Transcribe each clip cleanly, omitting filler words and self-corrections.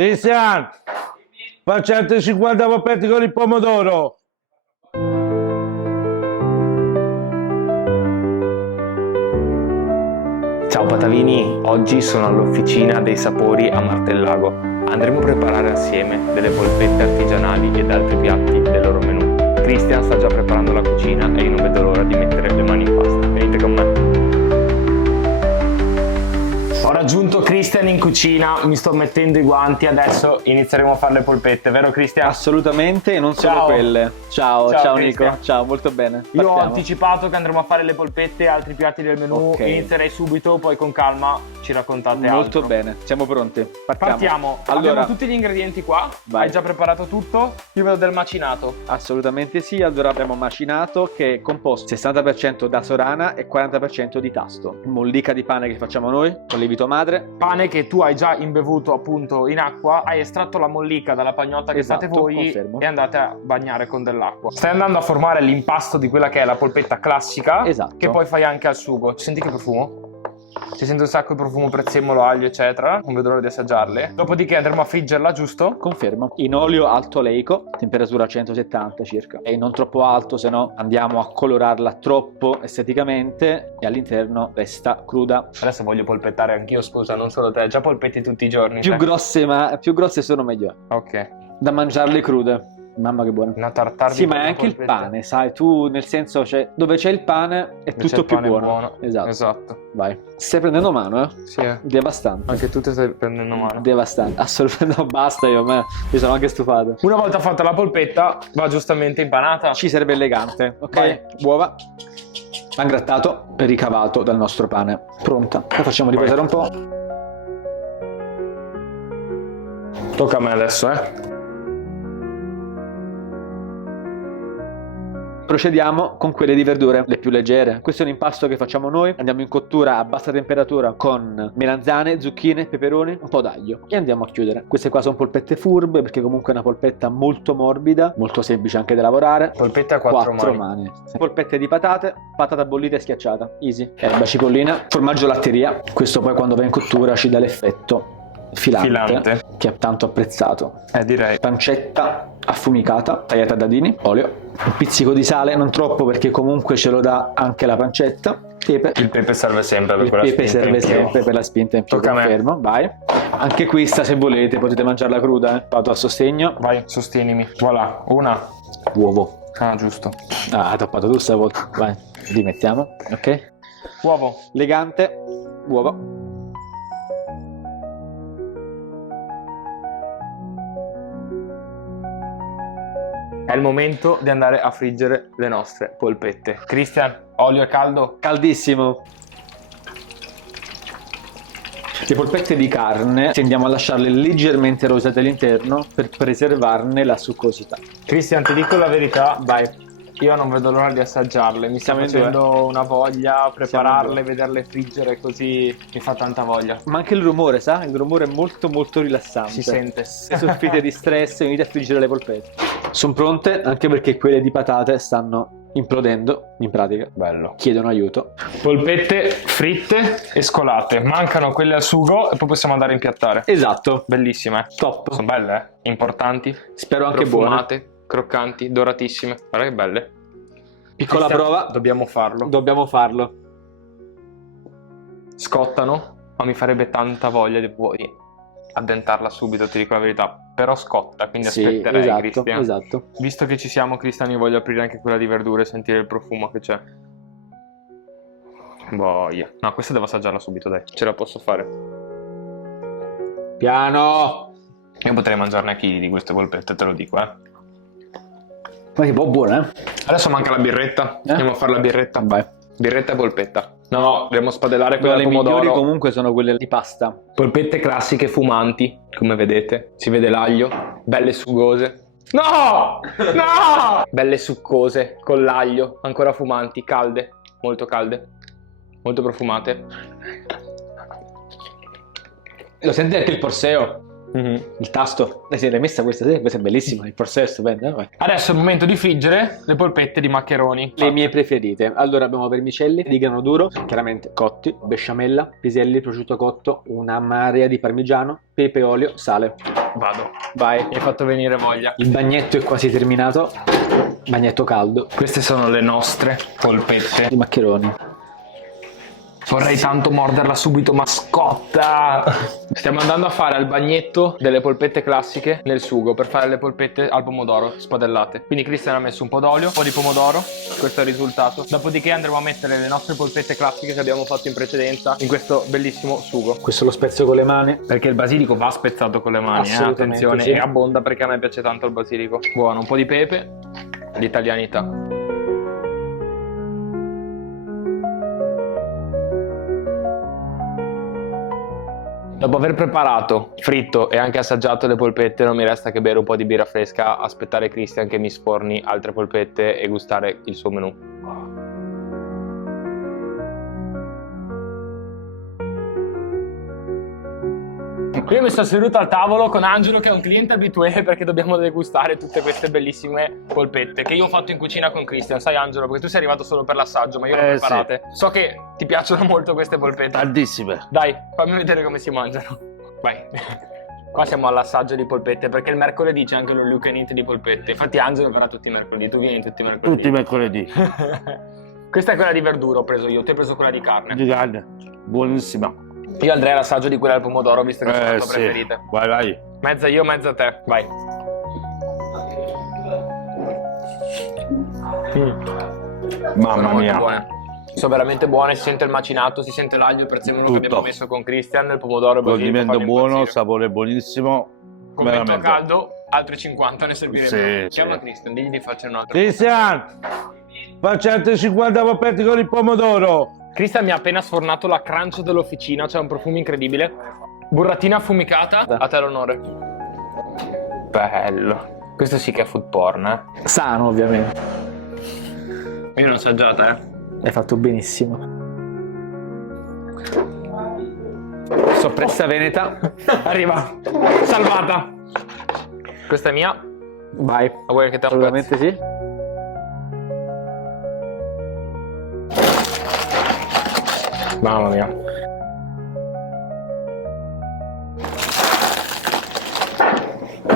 Cristian, faccia altri 50 polpetti con il pomodoro. Ciao Patavini, oggi sono all'Officina dei Sapori a Martellago. Andremo a preparare assieme delle polpette artigianali ed altri piatti del loro menù. Cristian sta già preparando la cucina e io non vedo l'ora di mettere le mani in pasta. Venite con me. Ho raggiunto Cristian in cucina, mi sto mettendo i guanti, adesso inizieremo a fare le polpette, vero Cristian? Assolutamente, e non solo quelle. Ciao Nico, ciao, molto bene. Io ho anticipato che andremo a fare le polpette e altri piatti del menù, inizierei subito, poi con calma ci raccontate altro. Molto bene, siamo pronti. Partiamo. Allora, abbiamo tutti gli ingredienti qua, hai già preparato tutto? Io vedo del macinato. Assolutamente sì, allora abbiamo macinato che è composto 60% da sorana e 40% di tasto. Mollica di pane che facciamo noi, con lievito madre. Pane che tu hai già imbevuto appunto in acqua, hai estratto la mollica dalla pagnotta che fate voi, confermo. E andate a bagnare con dell'acqua. Stai andando a formare l'impasto di quella che è la polpetta classica, che poi fai anche al sugo. Senti che profumo? Si sente un sacco di profumo prezzemolo, aglio eccetera, non vedo l'ora di assaggiarle. Dopodiché andremo a friggerla, giusto? Confermo. In olio alto oleico, temperatura 170 circa, e non troppo alto, se no andiamo a colorarla troppo esteticamente e all'interno resta cruda. Adesso voglio polpettare anch'io, scusa, non solo te, già polpetti tutti i giorni. Più grosse sono meglio. Ok. Da mangiarle crude. Mamma che buona. Una tartare di ma è anche polpette. Il pane, sai, tu nel senso, cioè, dove c'è il pane è tutto più buono. Esatto. Vai. Stai prendendo mano, eh? Sì. Devastante. Anche tu ti stai prendendo mano. Devastante. Assolutamente no, basta, mi sono anche stufato. Una volta fatta la polpetta va giustamente impanata. Ci serve elegante, ok? Vai. Uova. Aggrattato e ricavato dal nostro pane. Pronta. La facciamo riposare un po'. Tocca a me adesso, Procediamo con quelle di verdure, le più leggere. Questo è un impasto che facciamo noi. Andiamo in cottura a bassa temperatura con melanzane, zucchine, peperoni, un po' d'aglio e andiamo a chiudere. Queste qua sono polpette furbe perché comunque è una polpetta molto morbida, molto semplice anche da lavorare. Polpette a quattro mani. Polpette di patate, patata bollita e schiacciata, easy. Erba cipollina, formaggio latteria. Questo poi quando va in cottura ci dà l'effetto filante che è tanto apprezzato. Direi. Pancetta affumicata, tagliata a dadini, olio, un pizzico di sale, non troppo perché comunque ce lo dà anche la pancetta. Pepe. Il pepe serve sempre per quella spinta. Il pepe serve in più. sempre per la spinta in più. Tocca confermo. Vai. Anche questa, se volete, potete mangiarla cruda. Vado a sostegno. Vai, sostienimi. Voilà, una. Uovo. Ah, giusto. Ah, hai toppato tu stavolta. Vai, rimettiamo. Ok. Uovo. Elegante. Uovo. È il momento di andare a friggere le nostre polpette. Cristian, olio è caldo? Caldissimo. Le polpette di carne tendiamo a lasciarle leggermente rosate all'interno per preservarne la succosità. Cristian, ti dico la verità, vai. Io non vedo l'ora di assaggiarle, mi sta facendo una voglia prepararle, vederle friggere così, mi fa tanta voglia. Ma anche il rumore, sa? Il rumore è molto molto rilassante. Si sente. Se soffrite di stress venite a friggere le polpette. Sono pronte anche perché quelle di patate stanno implodendo, in pratica. Bello. Chiedono aiuto. Polpette fritte e scolate, mancano quelle al sugo e poi possiamo andare a impiattare. Esatto. Bellissime. Top. Sono belle, importanti. Spero anche profumate, buone. Croccanti, doratissime. Guarda che belle. Piccola prova. Dobbiamo farlo. Dobbiamo farlo. Scottano, ma mi farebbe tanta voglia di poi addentarla subito, ti dico la verità. Però scotta, quindi aspetterei, Cristian. Esatto. Visto che ci siamo, Cristian, io voglio aprire anche quella di verdure e sentire il profumo che c'è. Boia. No, questa devo assaggiarla subito, dai. Ce la posso fare. Piano. Io potrei mangiarne a chili di queste polpette, te lo dico, Ma che buona, eh? Adesso manca la birretta. Andiamo a fare la birretta. Vai. Birretta e polpetta. No, dobbiamo spadellare quella le al pomodoro. migliori comunque sono quelle di pasta. Polpette classiche fumanti, come vedete. Si vede l'aglio, belle sugose. No! No! Belle succose, con l'aglio, ancora fumanti, calde, molto profumate. Lo senti anche il porseo? Il tasto. Si è messa questa è bellissima, il porseo è stupendo. Adesso è il momento di friggere le polpette di maccheroni. Le mie preferite. Allora abbiamo vermicelli di grano duro, chiaramente cotti, besciamella, piselli, prosciutto cotto, una marea di parmigiano, pepe, olio, sale. vado. Vai. Mi hai fatto venire voglia. Il bagnetto è quasi terminato. Bagnetto caldo. Queste sono le nostre polpette. I maccheroni. Vorrei tanto morderla subito, ma scotta! Stiamo andando a fare al bagnetto delle polpette classiche nel sugo per fare le polpette al pomodoro spadellate. Quindi Cristian ha messo un po' d'olio, un po' di pomodoro, questo è il risultato. Dopodiché andremo a mettere le nostre polpette classiche che abbiamo fatto in precedenza in questo bellissimo sugo. Questo lo spezzo con le mani. Perché il basilico va spezzato con le mani, Assolutamente, attenzione, sì. e abbonda perché a me piace tanto il basilico. Buono, un po' di pepe, l'italianità. Dopo aver preparato, fritto e anche assaggiato le polpette, non mi resta che bere un po' di birra fresca, aspettare Cristian che mi sforni altre polpette e gustare il suo menù. Io mi sono seduto al tavolo con Angelo che è un cliente abitué perché dobbiamo degustare tutte queste bellissime polpette che io ho fatto in cucina con Cristian, sai Angelo, perché tu sei arrivato solo per l'assaggio ma io le ho preparate. Sì. So che ti piacciono molto queste polpette. Tantissime. Dai, fammi vedere come si mangiano. Vai. Qua siamo all'assaggio di polpette perché il mercoledì c'è anche lo look and eat di polpette. Infatti Angelo verrà tutti i mercoledì, tu vieni tutti i mercoledì. Tutti i mercoledì. Questa è quella di verdura ho preso io, tu hai preso quella di carne. Di carne. Buonissima. Io andrei all'assaggio di quella al pomodoro visto che sono le tue Sì. preferite. Vai, vai. Mezza io, mezza te. Vai. Mamma Sono molto mia. buone. Sono veramente buone, si sente il macinato, si sente l'aglio, il prezzemolo che Tutto. abbiamo messo con Christian, il pomodoro, il basilico, Condimento fanno buono, impazzire. sapore buonissimo. Commento Veramente. caldo, altri 50 ne servirebbero. Sì, Chiama sì. Christian, digli di farci un altro. Cristian, facci altri 50 polpetti con il pomodoro. Christian mi ha appena sfornato la crunch dell'officina, c'è un profumo incredibile. Burratina affumicata, a te l'onore. Bello. Questo sì che è food porn, eh. Sano, ovviamente. Io l'ho assaggiata, Hai fatto benissimo. Soppressa veneta. Arriva, salvata. Questa è mia. Vai. Ma vuoi che te la pezzo? Assolutamente sì. Mamma mia.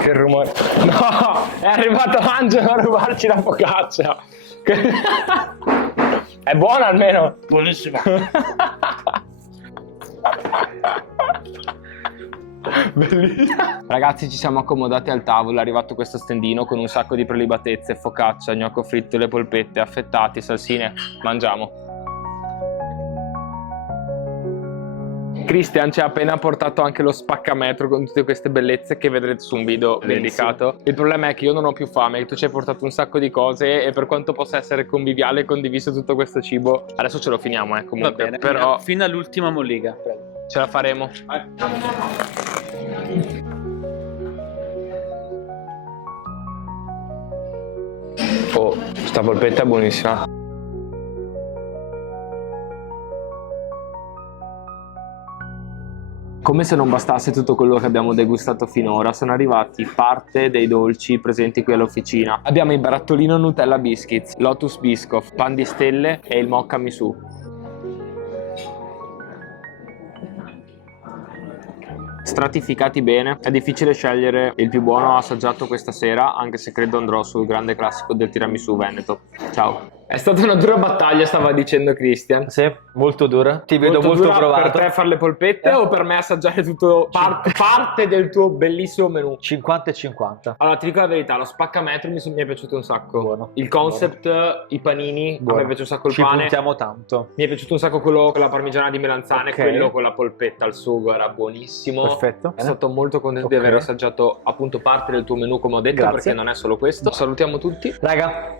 Che rumore. No, è arrivato Angelo a rubarci la focaccia. È buona almeno. Buonissima. Bellissima. Ragazzi, ci siamo accomodati al tavolo, è arrivato questo stendino con un sacco di prelibatezze, focaccia, gnocco fritto, le polpette, affettati, salsine. Mangiamo. Christian ci ha appena portato anche lo spaccametro con tutte queste bellezze che vedrete su un video dedicato. Il problema è che io non ho più fame, tu ci hai portato un sacco di cose e per quanto possa essere conviviale e condiviso tutto questo cibo, adesso ce lo finiamo comunque. Va bene, però fino all'ultima mollica. ce la faremo. Oh, sta polpetta è buonissima. Come se non bastasse tutto quello che abbiamo degustato finora, sono arrivati parte dei dolci presenti qui all'officina. Abbiamo il barattolino Nutella Biscuits, Lotus Biscoff, pan di stelle e il Mocha Misu. Stratificati bene, è difficile scegliere il più buono assaggiato questa sera, anche se credo andrò sul grande classico del tiramisù veneto. Ciao. È stata una dura battaglia, stava dicendo Christian. Sì, molto dura. Ti vedo molto dura provato. per te fare le polpette o per me assaggiare tutto parte del tuo bellissimo menù? 50 e 50. Allora, ti dico la verità, lo spaccametro mi è piaciuto un sacco. Buono. Il concept, i panini, a me piace un sacco il Ci pane. puntiamo tanto. Mi è piaciuto un sacco quello con la parmigiana di melanzane, Ok. quello con la polpetta al sugo, era buonissimo. Perfetto. Sono stato molto contento Ok. di aver assaggiato appunto parte del tuo menù, come ho detto, Grazie. perché non è solo questo. Salutiamo tutti. Raga,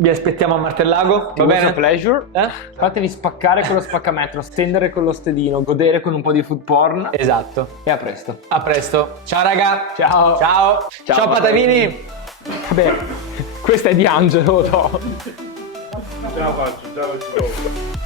vi aspettiamo a Martellago. It Va was a bene? pleasure. Eh? Fatevi spaccare con lo spaccametro, stendere con lo stedino, godere con un po' di food porn. Esatto. E a presto. A presto. Ciao raga. Ciao. Ciao. Ciao Patavini. Vabbè, questa è di Angelo, no? Ciao, faccio, ciao.